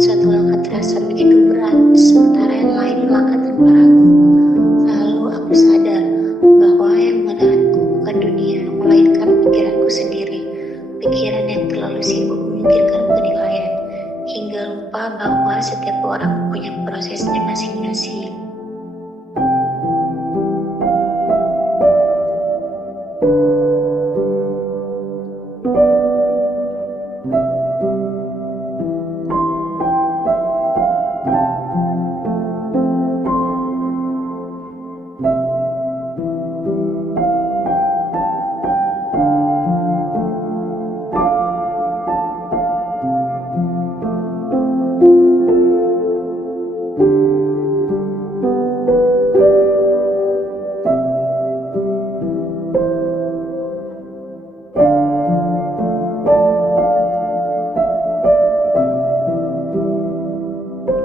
Satu langkah terasa begitu berat, sementara yang lain melangkah tanpa ragu. Lalu aku sadar bahwa yang menahanku bukan dunia, melainkan pikiranku sendiri. Pikiran yang terlalu sibuk memikirkan penilaian, hingga lupa bahwa setiap orang punya prosesnya masing-masing.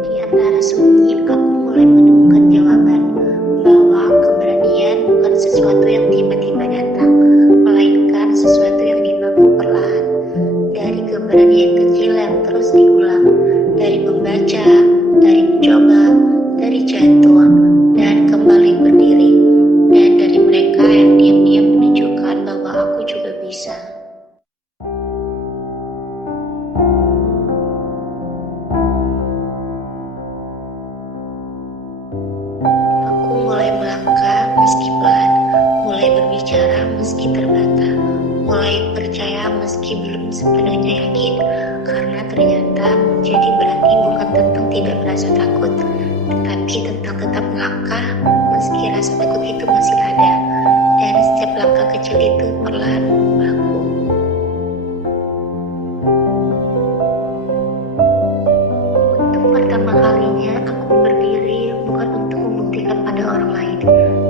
Di antara sunyi, aku mulai menemukan jawaban bahwa keberanian bukan sesuatu yang tiba-tiba datang, melainkan sesuatu yang dibangun perlahan. Dari keberanian kecil yang terus diulang, dari membaca, dari mencoba, dari jatuh, dan kembali berdiri, dan dari mereka yang diam-diam menunjukkan bahwa aku juga bisa. Aku mulai melangkah meski pelan, mulai berbicara meski terbata, mulai percaya meski belum sepenuhnya yakin, karena ternyata menjadi berani bukan tentang tidak merasa takut, tetapi tentang tetap melangkah meski rasa takut itu masih ada, dan setiap langkah kecil itu perlahan mengubahku. Untuk pertama kalinya aku berdiri bukan untuk membuktikan pada orang lain,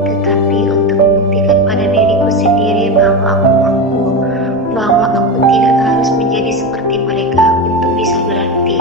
tetapi untuk membuktikan pada diriku sendiri bahwa aku mampu, bahwa aku tidak harus menjadi seperti mereka untuk bisa berhenti.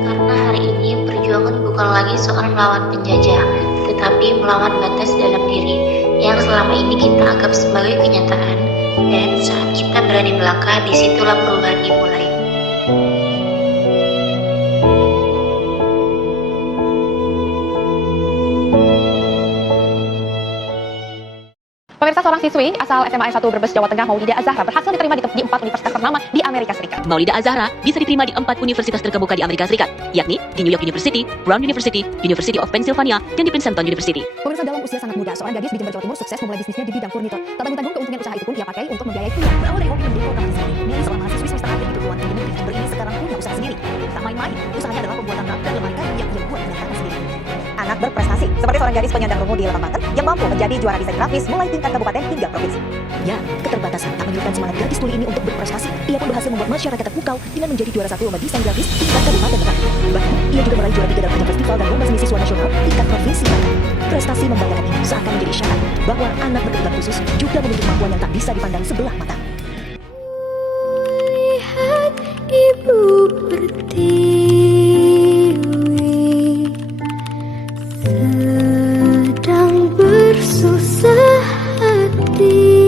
Karena hari ini perjuangan bukan lagi soal melawan penjajah, tetapi melawan batas dalam diri yang selama ini kita anggap sebagai kenyataan. Dan saat kita berani melangkah, disitulah perubahan dimulai. Pemirsa, seorang siswi asal SMA S1 Brebes, Jawa Tengah, Maulida Azahra berhasil diterima di 4 universitas ternama di Amerika Serikat. Maulida Azahra bisa diterima di 4 universitas terkemuka di Amerika Serikat, yakni di New York University, Brown University, University of Pennsylvania, dan di Princeton University. Pemirsa, dalam usia sangat muda, seorang gadis di Jember, Jawa Timur sukses memulai bisnisnya di bidang furnitur. Tak tanggung-tanggung, keuntungan usaha itu pun ia pakai untuk membiayai kuliah. Berawal dari hobi menjadi program sendiri, Mary, seorang mahasiswi semester akhir di perguruan tinggi negeri Jember ini sekarang punya usaha sendiri. Tak main-main, usahanya adalah pembuatan rak dan lemari kayu yang ia buat dengan tangan sendiri. Anak berprestasi, seperti seorang gadis penyandang rungu di Lebak Banten yang mampu menjadi juara desain grafis mulai tingkat kabupaten hingga provinsi. Ya, keterbatasan tak menyurutkan semangat gadis tuli ini untuk berprestasi. Ia pun berhasil membuat masyarakat terpukau dengan menjadi juara 1 lomba desain grafis tingkat kabupaten Banten. Bahkan, ia juga meraih juara 3 dalam ajang festival dan lomba seni siswa nasional tingkat provinsi Banten. Prestasi membanggakan ini seakan menjadi syarat bahwa anak berkebutuhan khusus juga memiliki kemampuan yang tak bisa dipandang sebelah mata. Lihat ibu pertiwi sedang bersusah hati.